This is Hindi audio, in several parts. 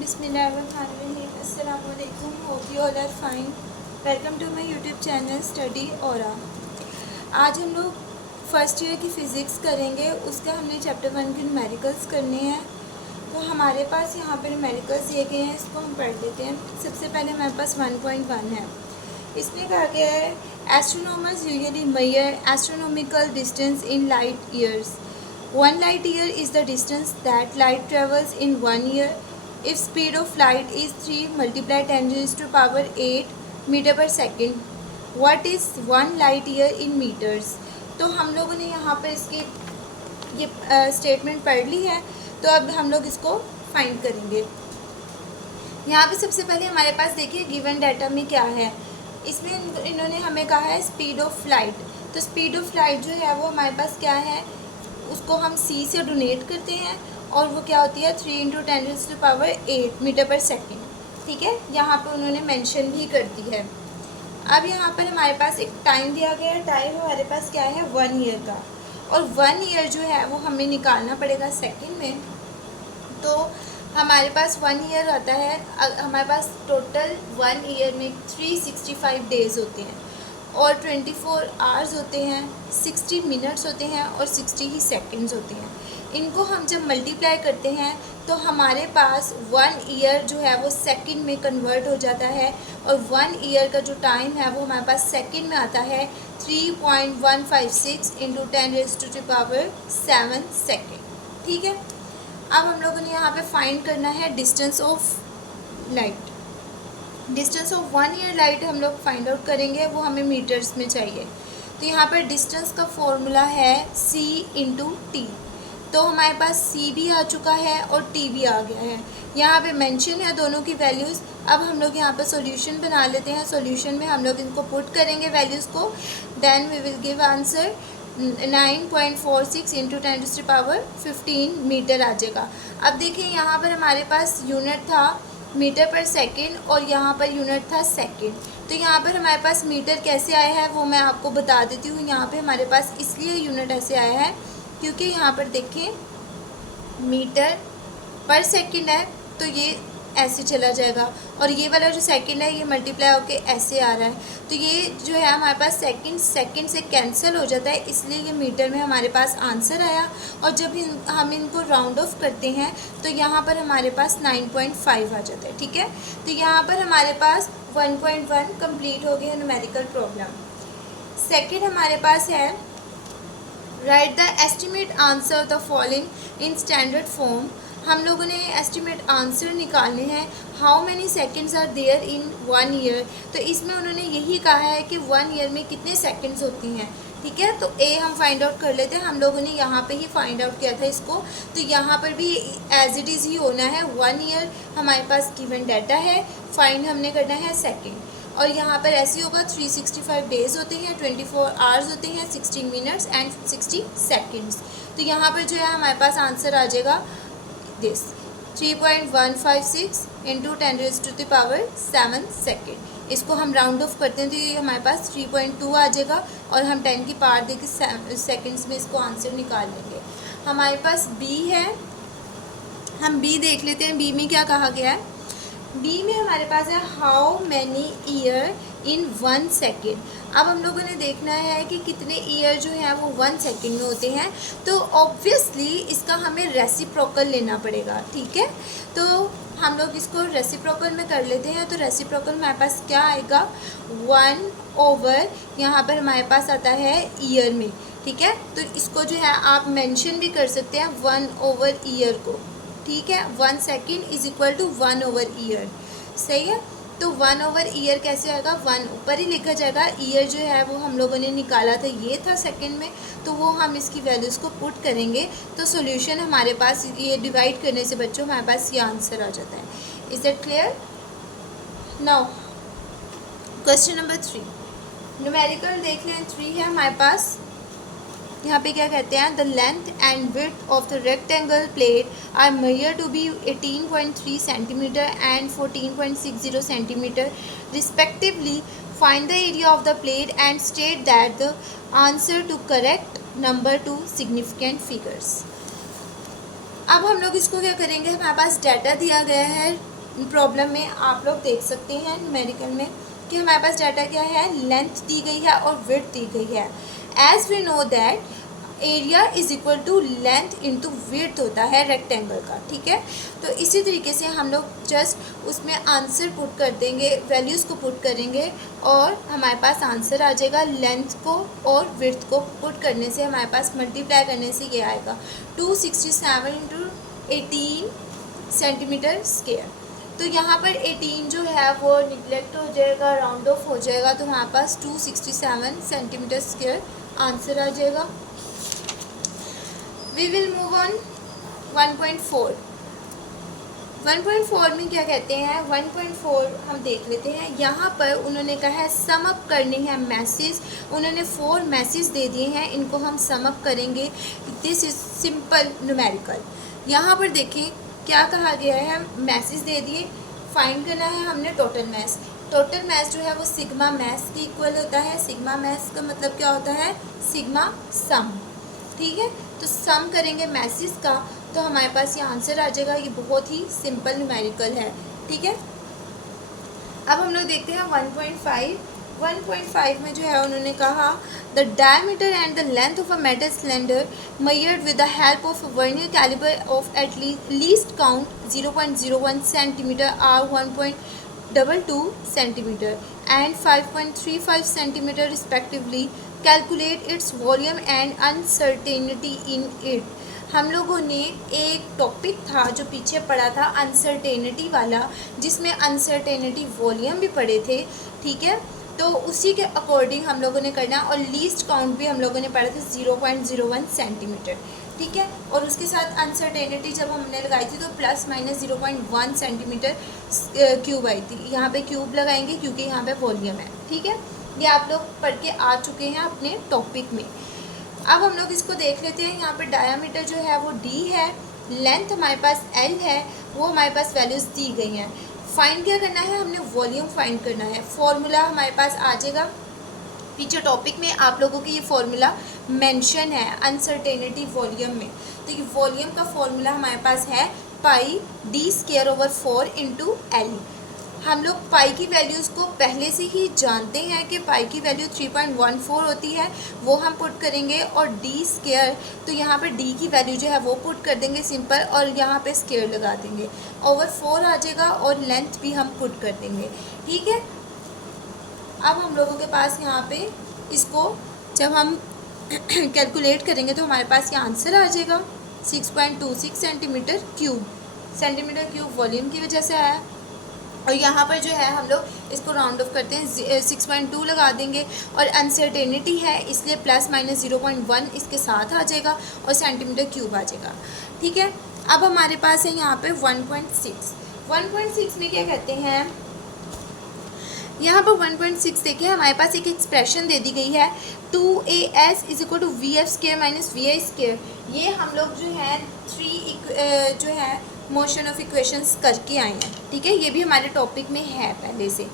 बिस्मिल्लाहिर्रहमानिर्रहीम। अस्सलाम वालेकुम। Hope you all are fine. Welcome to my YouTube channel study aura. आज हम लोग फ़र्स्ट ईयर की फ़िज़िक्स करेंगे। उसका हमने चैप्टर 1 के न्यूमेरिकल्स करने हैं। तो हमारे पास यहाँ पे न्यूमेरिकल्स दिए गए हैं, इसको हम पढ़ लेते हैं। सबसे पहले हमारे पास 1.1 है। इसमें कहा गया है astronomers usually measure astronomical distance in light years. 1 light year is the distance that light travels in 1 year. If speed of light is 3 multiply 10 raised to power 8 meter per second, what is 1 light year in meters? तो हम लोगों ने यहाँ पर इसकी ये स्टेटमेंट पढ़ ली है। तो अब हम लोग इसको फाइंड करेंगे। यहाँ पे सबसे पहले हमारे पास देखिए गिवन डाटा में क्या है। इसमें इन्होंने हमें कहा है स्पीड ऑफ लाइट। तो स्पीड ऑफ लाइट जो है वो हमारे पास क्या है, उसको हम सी से डोनेट करते हैं और वो क्या होती है 3 × 10⁸ मीटर पर सेकेंड। ठीक है, यहाँ पे उन्होंने मेंशन भी कर दी है। अब यहाँ पर हमारे पास एक टाइम दिया गया है। टाइम हमारे पास क्या है 1 ईयर का, और 1 ईयर जो है वो हमें निकालना पड़ेगा सेकेंड में। तो हमारे पास 1 ईयर आता है, हमारे पास टोटल 1 ईयर में 365 डेज़ होते हैं और 24 आवर्स होते हैं, 60 मिनट्स होते हैं और 60 ही सेकंड्स होते हैं। इनको हम जब मल्टीप्लाई करते हैं तो हमारे पास 1 ईयर जो है वो सेकंड में कन्वर्ट हो जाता है, और 1 ईयर का जो टाइम है वो हमारे पास सेकंड में आता है 3.156 × 10⁻7 सेकेंड। ठीक है, अब हम लोगों ने यहाँ पे फाइंड करना है distance of light. Distance of 1 year light हम लोग फाइंड आउट करेंगे, वो हमें मीटर्स में चाहिए। तो यहाँ पर डिस्टेंस का फॉर्मूला है c × t। तो हमारे पास c भी आ चुका है और t भी आ गया है। यहाँ पे मेंशन है दोनों की वैल्यूज़। अब हम लोग यहाँ पर सॉल्यूशन बना लेते हैं। सॉल्यूशन में हम लोग इनको पुट करेंगे वैल्यूज़ को, then we will give answer 9.46 × 10⁻15 metre आ जाएगा। अब देखिए यहाँ पर हमारे पास यूनिट था मीटर पर सेकेंड और यहाँ पर यूनिट था सेकेंड। तो यहाँ पर हमारे पास मीटर कैसे आया है वो मैं आपको बता देती हूँ। यहाँ पे हमारे पास इसलिए यूनिट ऐसे आया है क्योंकि यहाँ पर देखें मीटर पर सेकेंड है, तो ये ऐसे चला जाएगा, और ये वाला जो सेकंड है ये मल्टीप्लाई होके ऐसे आ रहा है। तो ये जो है हमारे पास सेकंड से कैंसिल हो जाता है, इसलिए ये मीटर में हमारे पास आंसर आया। और जब हम इनको राउंड ऑफ करते हैं तो यहाँ पर हमारे पास 9.5 आ जाता है। ठीक है, तो यहाँ पर हमारे पास 1.1 कंप्लीट हो गया न्यूमेरिकल प्रॉब्लम। सेकेंड हमारे पास है write the estimate answer the following in standard form. हम लोगों ने एस्टिमेट आंसर निकालने हैं how many seconds are there in 1 year. तो इसमें उन्होंने यही कहा है कि 1 ईयर में कितने सेकेंड्स होती हैं। ठीक है, तो ए हम फाइंड आउट कर लेते हैं। हम लोगों ने यहाँ पे ही फाइंड आउट किया था इसको, तो यहाँ पर भी एज इट इज़ ही होना है। 1 ईयर हमारे पास गिवन डाटा है, फाइंड हमने करना है सेकेंड, और यहाँ पर ऐसे होगा 365 डेज़ होते हैं, 24 आवर्स होते हैं, 60 मिनट्स एंड 60 सेकेंड्स। तो यहाँ पर जो है हमारे पास आंसर आ जाएगा दिस 3.156 × 10⁻7 सेकेंड। इसको हम राउंड ऑफ करते हैं तो ये हमारे पास 3.2 आ जाएगा, और हम 10 की पावर दे के सेकेंड्स में इसको आंसर निकाल लेंगे। हमारे पास बी है, हम बी देख लेते हैं। बी में क्या कहा गया है, बी में हमारे पास है how many year in 1 second. अब हम लोगों ने देखना है कि कितने ईयर जो है वो 1 सेकेंड में होते हैं। तो ऑब्वियसली इसका हमें रेसिप्रोकल लेना पड़ेगा। ठीक है, तो हम लोग इसको रेसिप्रोकल में कर लेते हैं। तो रेसिप्रोकल हमारे पास क्या आएगा 1/, यहाँ पर हमारे पास आता है ईयर में। ठीक है, तो इसको जो है आप मेंशन भी कर सकते हैं 1/ईयर को। ठीक है, 1 सेकेंड इज इक्वल टू 1/ईयर। सही है, तो 1/ईयर कैसे आएगा, 1 ऊपर ही लिखा जाएगा। ईयर जो है वो हम लोगों ने निकाला था, ये था सेकंड में, तो वो हम इसकी वैल्यूज़ को पुट करेंगे। तो सॉल्यूशन हमारे पास ये डिवाइड करने से बच्चों हमारे पास ये आंसर आ जाता है। Is that clear? Now question number 3 numerical देख लें। 3 है हमारे पास। यहाँ पे क्या कहते हैं, the length and width of the rectangle plate are measure to be 18.3 centimetre and 14.60 centimetre respectively. Find the area of the plate and state that the answer to correct number to significant figures. अब हम लोग इसको क्या करेंगे, हमारे पास डाटा दिया गया है प्रॉब्लम में आप लोग देख सकते हैं न्यूमेरिकल में कि हमारे पास डाटा क्या है, लेंथ दी गई है और विड्थ दी गई है। As we know that area is equal to length into width होता है रेक्टेंगल का, ठीक है। तो इसी तरीके से हम लोग जस्ट उसमें आंसर पुट कर देंगे, वैल्यूज़ को पुट करेंगे और हमारे पास आंसर आ जाएगा। लेंथ को और विड्थ को पुट करने से हमारे पास मल्टीप्लाई करने से ये आएगा 267 इंटू 18 सेंटीमीटर स्क्वायर। तो यहाँ पर 18 जो है वो निगलेक्ट हो जाएगा, राउंड ऑफ हो जाएगा, तो हमारे पास 267 सेंटीमीटर स्क्वायर आंसर आ जाएगा। We will move on 1.4। 1.4 में क्या कहते हैं, 1.4 हम देख लेते हैं। यहाँ पर उन्होंने कहा है सम अप करनी है मैसेज। उन्होंने 4 मैसेज दे दिए हैं, इनको हम सम अप करेंगे। This is simple numerical. यहाँ पर देखें क्या कहा गया है, मैसेज दे दिए, फाइंड करना है हमने टोटल मैस। टोटल मैस जो है वो सिग्मा मैस के इक्वल होता है। सिग्मा मैस का मतलब क्या होता है, सिग्मा सम, ठीक है। तो सम करेंगे मैसेज का तो हमारे पास ये आंसर आ जाएगा। ये बहुत ही सिंपल न्यूमेरिकल है, ठीक है। अब हम लोग देखते हैं 1.5। 1.5 में जो है उन्होंने कहा the diameter and the length of a metal cylinder measured with the help of a vernier caliper of at least count 0.01 centimeter are 1.22 centimeter and 5.35 centimeter respectively. Calculate its volume and uncertainty in it. हम लोगों ने एक टॉपिक था जो पीछे पढ़ा था अनसर्टेनिटी वाला, जिसमें अनसर्टेनिटी वॉल्यूम भी पढ़े थे, ठीक है। तो उसी के अकॉर्डिंग हम लोगों ने करना, और लीस्ट काउंट भी हम लोगों ने पढ़ा था 0.01 सेंटीमीटर, ठीक है। और उसके साथ अनसर्टेनिटी जब हमने लगाई थी तो प्लस माइनस 0.1 सेंटीमीटर क्यूब आई थी। यहाँ पे क्यूब लगाएंगे क्योंकि यहाँ पे वॉल्यूम है, ठीक है। ये आप लोग पढ़ के आ चुके हैं अपने टॉपिक में। अब हम लोग इसको देख लेते हैं। यहाँ पे डायामीटर जो है वो d है, लेंथ हमारे पास l है, वो हमारे पास वैल्यूज़ दी गई हैं। फाइंड क्या करना है, हमने वॉल्यूम फाइंड करना है। फॉर्मूला हमारे पास आ जाएगा पीछे टॉपिक में, आप लोगों की ये फॉर्मूला मेंशन है अनसर्टेनिटी वॉल्यूम में। तो ये वॉल्यूम का फॉर्मूला हमारे पास है पाई d²/4 इंटू एल। हम लोग पाई की वैल्यूज़ को पहले से ही जानते हैं कि पाई की वैल्यू 3.14 होती है, वो हम पुट करेंगे। और d², तो यहाँ पे d की वैल्यू जो है वो पुट कर देंगे सिंपल, और यहाँ पे स्क्वायर लगा देंगे, ओवर 4 आ जाएगा, और लेंथ भी हम पुट कर देंगे, ठीक है। अब हम लोगों के पास यहाँ पे इसको जब हम कैलकुलेट करेंगे तो हमारे पास ये आंसर आ जाएगा 6.26 सेंटीमीटर क्यूब वॉल्यूम की वजह से आया। और यहाँ पर जो है हम लोग इसको राउंड ऑफ करते हैं, 6.2 लगा देंगे, और अनसर्टेनिटी है इसलिए प्लस माइनस 0.1 इसके साथ आ जाएगा और सेंटीमीटर क्यूब आ जाएगा, ठीक है। अब हमारे पास है यहाँ पे 1.6। 1.6 में क्या कहते हैं, यहाँ पर 1.6 देखिए हमारे पास एक एक्सप्रेशन दे दी गई है 2AS is equal to VF² minus VI²। ये हम लोग जो है 3 जो है मोशन ऑफ इक्वेशंस करके आए हैं, ठीक है। ये भी हमारे टॉपिक में है पहले से।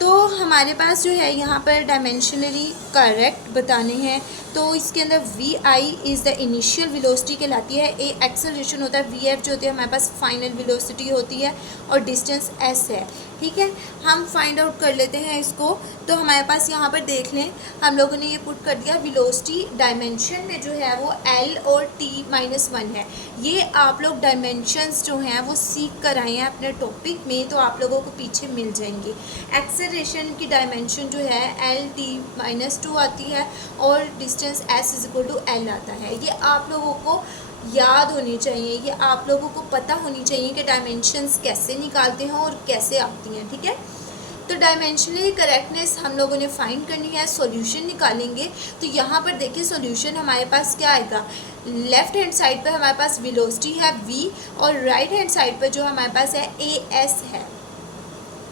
तो हमारे पास जो है यहाँ पर डायमेंशनली करेक्ट बताने हैं। तो इसके अंदर VI is the initial velocity कहलाती है, ए एक्सेलरेशन होता है, VF जो होती है हमारे पास फाइनल वेलोसिटी होती है, और डिस्टेंस S है, ठीक है। हम फाइंड आउट कर लेते हैं इसको। तो हमारे पास यहाँ पर देख लें, हम लोगों ने ये पुट कर दिया, वेलोसिटी डायमेंशन में जो है वो L और T-1 है। ये आप लोग डायमेंशंस जो हैं वो सीख कर आए हैं अपने टॉपिक में, तो आप लोगों को पीछे मिल जाएंगे। एक्सेलरेशन की डायमेंशन जो है L-T-2 आती है, और distance S is equal to L आता है। ये आप लोगों को याद होनी चाहिए, ये आप लोगों को पता होनी चाहिए कि डायमेंशंस कैसे निकालते हैं और कैसे आती हैं, ठीक है। तो डायमेंशनली करेक्टनेस हम लोगों ने फाइंड करनी है, सॉल्यूशन निकालेंगे। तो यहाँ पर देखिए सॉल्यूशन हमारे पास क्या आएगा, लेफ़्ट हैंड साइड पर हमारे पास वेलोसिटी है v, और राइट हैंड साइड पर जो हमारे पास है AS है।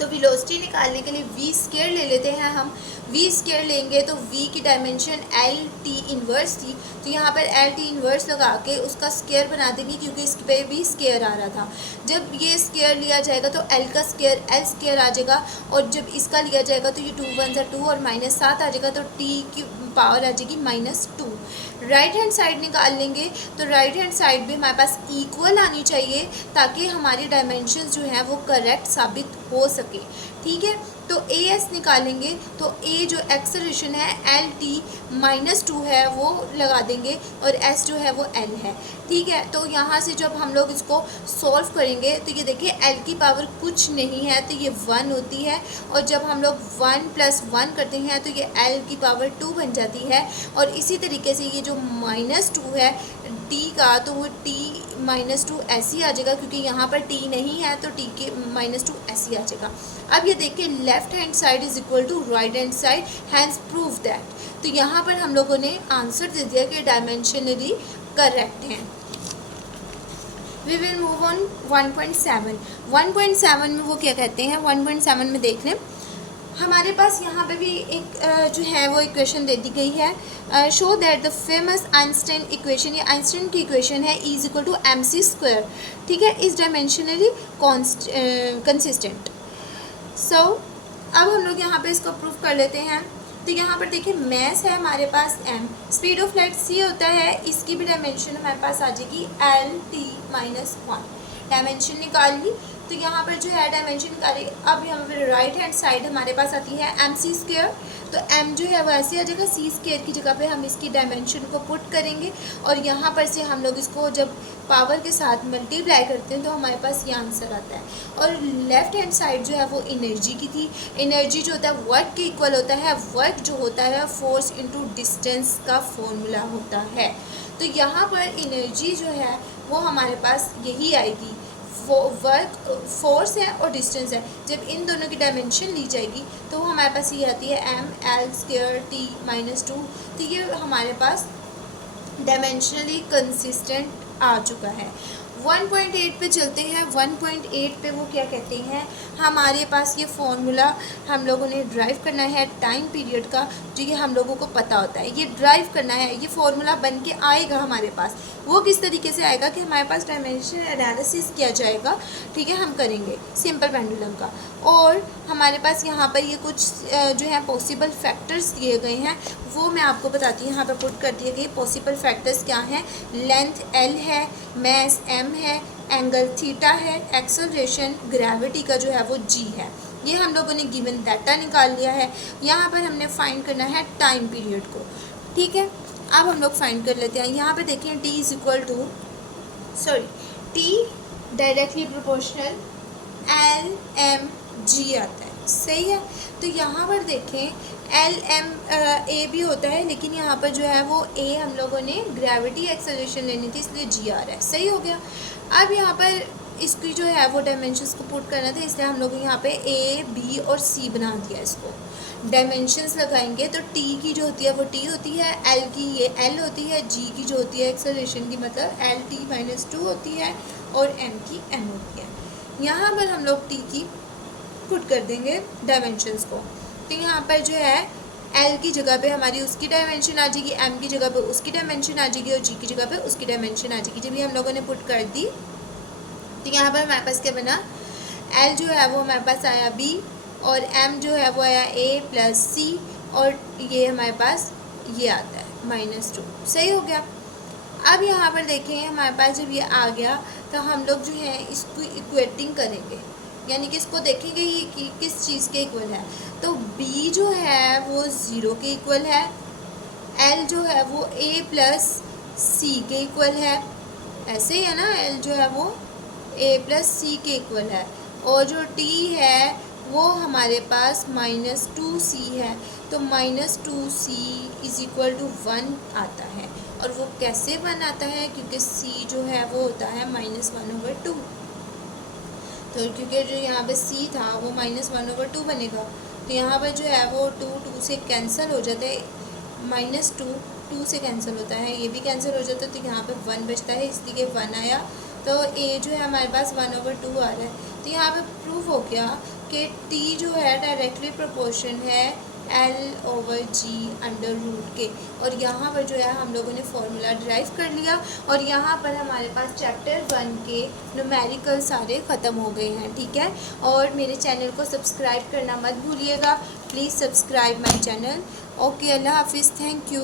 तो वेलोसिटी निकालने के लिए V² ले लेते हैं हम। V² लेंगे तो V की डायमेंशन L-T-1 थी, तो यहाँ पर L-T-1 लगा के उसका स्क्वायर बना देंगे, क्योंकि इस पे भी स्क्वायर आ रहा था। जब ये स्क्वायर लिया जाएगा तो L का स्क्वायर L² आ जाएगा, और जब इसका लिया जाएगा तो ये 2 × 1 = 2 और -7 आ जाएगा, तो T की पावर आ जाएगी -2। राइट हैंड साइड निकाल लेंगे तो राइट हैंड साइड भी हमारे पास इक्वल आनी चाहिए ताकि हमारी डायमेंशन जो है वो करेक्ट साबित हो सके। ठीक है, तो ए एस निकालेंगे तो ए जो एक्सेलरेशन है एल टी -2 है वो लगा देंगे और एस जो है वो एल है। ठीक है, तो यहाँ से जब हम लोग इसको सॉल्व करेंगे तो ये देखिए एल की पावर कुछ नहीं है तो ये 1 होती है, और जब हम लोग 1 + 1 करते हैं तो ये एल की पावर 2 बन जाती है। और इसी तरीके से ये जो -2 है टी का तो वो t -2 ऐसे ही आ जाएगा, क्योंकि यहाँ पर t नहीं है तो t के -2 ऐसे ही आ जाएगा। अब ये देखिए left hand side is equal to right hand side, hence prove that. तो यहाँ पर हम लोगों ने आंसर दे दिया कि डायमेंशनली करेक्ट हैं। We will move on 1.7। 1.7 में वो क्या कहते हैं, 1.7 में देख लें हमारे पास यहाँ पे भी एक जो है वो इक्वेशन दे दी गई है। Show that the famous Einstein equation, ये आइंस्टाइन की इक्वेशन है, E = mc²। ठीक है, इज डायमेंशनली कंसिस्टेंट। सो अब हम लोग यहाँ पे इसको प्रूव कर लेते हैं। तो यहाँ पर देखिए मैस है हमारे पास m, speed of light c होता है, इसकी भी डायमेंशन हमारे पास आ जाएगी LT-1। डायमेंशन निकाल ली तो यहाँ पर जो है डायमेंशन निकाली। अब यहाँ पर राइट हैंड साइड हमारे पास आती है mc², तो m जो है वो ऐसे आ जाएगा, c² की जगह पे हम इसकी डायमेंशन को पुट करेंगे और यहाँ पर से हम लोग इसको जब पावर के साथ मल्टीप्लाई करते हैं तो हमारे पास ये आंसर आता है। और लेफ्ट हैंड साइड जो है वो एनर्जी की थी, एनर्जी जो होता है वर्क के इक्वल होता है, वर्क जो होता है फोर्स इंटू डिस्टेंस का फॉर्मूला होता है। तो यहाँ पर एनर्जी जो है वो हमारे पास यही आएगी, वर्क फोर्स है और डिस्टेंस है। जब इन दोनों की डायमेंशन ली जाएगी तो हमारे पास ये आती है ml² t-2। तो ये हमारे पास डायमेंशनली कंसिस्टेंट आ चुका है। 1.8 पे चलते हैं। 1.8 पे वो क्या कहते हैं, हमारे पास ये फॉर्मूला हम लोगों ने ड्राइव करना है टाइम पीरियड का, जो ये हम लोगों को पता होता है, ये ड्राइव करना है, ये फॉर्मूला बन के आएगा हमारे पास। वो किस तरीके से आएगा कि हमारे पास डायमेंशन एनालिसिस किया जाएगा। ठीक है, हम करेंगे सिंपल पेंडुलम का, और हमारे पास यहाँ पर ये कुछ जो है पॉसिबल फैक्टर्स दिए गए हैं, वो मैं आपको बताती हूँ। यहाँ पर पुट कर दिए गए पॉसिबल फैक्टर्स क्या हैं। लेंथ L है, मैस M है, एंगल थीटा है, एक्सेलरेशन ग्रेविटी का जो है वो G है। ये हम लोगों ने गिवन डाटा निकाल लिया है। यहाँ पर हमने फाइंड करना है टाइम पीरियड को। ठीक है, अब हम लोग फाइंड कर लेते हैं। यहाँ पे देखें T डायरेक्टली प्रोपोर्शनल LmG आता है, सही है। तो यहाँ पर देखें LmA भी होता है, लेकिन यहाँ पर जो है वो A हम लोगों ने ग्रेविटी एक्सेलरेशन लेनी थी, इसलिए G आ रहा है, सही हो गया। अब यहाँ पर इसकी जो है वो डायमेंशंस को पुट करना था, इसलिए हम लोग यहाँ पे A, B और C बना दिया। इसको डायमेंशंस लगाएंगे तो T की जो होती है वो T होती है, L की ये L होती है, G की जो होती है एक्सेलरेशन की मतलब LT-2 होती है, और M की M होती है। यहाँ पर हम लोग T की पुट कर देंगे डायमेंशंस को, तो यहाँ पर जो है L की जगह पे हमारी उसकी डायमेंशन आ जाएगी, M की जगह पे उसकी डायमेंशन आ जाएगी, और G की जगह पे उसकी डायमेंशन आ जाएगी। जब ये हम लोगों ने पुट कर दी तो यहाँ पर हमारे पास क्या बना, L जो है वो हमारे पास आया B, और M जो है वो आया A + C, और ये हमारे पास ये आता है -2, सही हो गया। अब यहाँ पर देखें हमारे पास जब ये आ गया तो हम लोग जो है इसको इक्वेटिंग करेंगे, यानी कि इसको देखेंगे कि किस चीज़ के इक्वल है। तो B जो है वो 0 के इक्वल है, L जो है वो A + C के इक्वल है, ऐसे ही है ना, L जो है वो A + C के इक्वल है, और जो T है वो हमारे पास -2C है, तो -2C = 1 आता है। और वो कैसे 1 आता है, क्योंकि C जो है वो होता है -1/2, तो क्योंकि जो यहाँ पे C था वो -1/2 बनेगा, तो यहाँ पर जो है वो 2 से कैंसिल हो जाता है, -2 से कैंसिल होता है, ये भी कैंसिल हो जाता है, तो यहाँ पे 1 बचता है, इसलिए 1 आया। तो A जो है हमारे पास 1/2 आ रहा है। तो यहाँ पे प्रूफ हो गया कि T जो है डायरेक्टली प्रोपोर्शन है L/G √, के, और यहाँ पर जो है हम लोगों ने फॉर्मूला ड्राइव कर लिया, और यहाँ पर हमारे पास चैप्टर 1 के न्यूमेरिकल सारे ख़त्म हो गए हैं। ठीक है, और मेरे चैनल को सब्सक्राइब करना मत भूलिएगा, please subscribe my channel. Okay, अल्लाह हाफिज़, थैंक यू।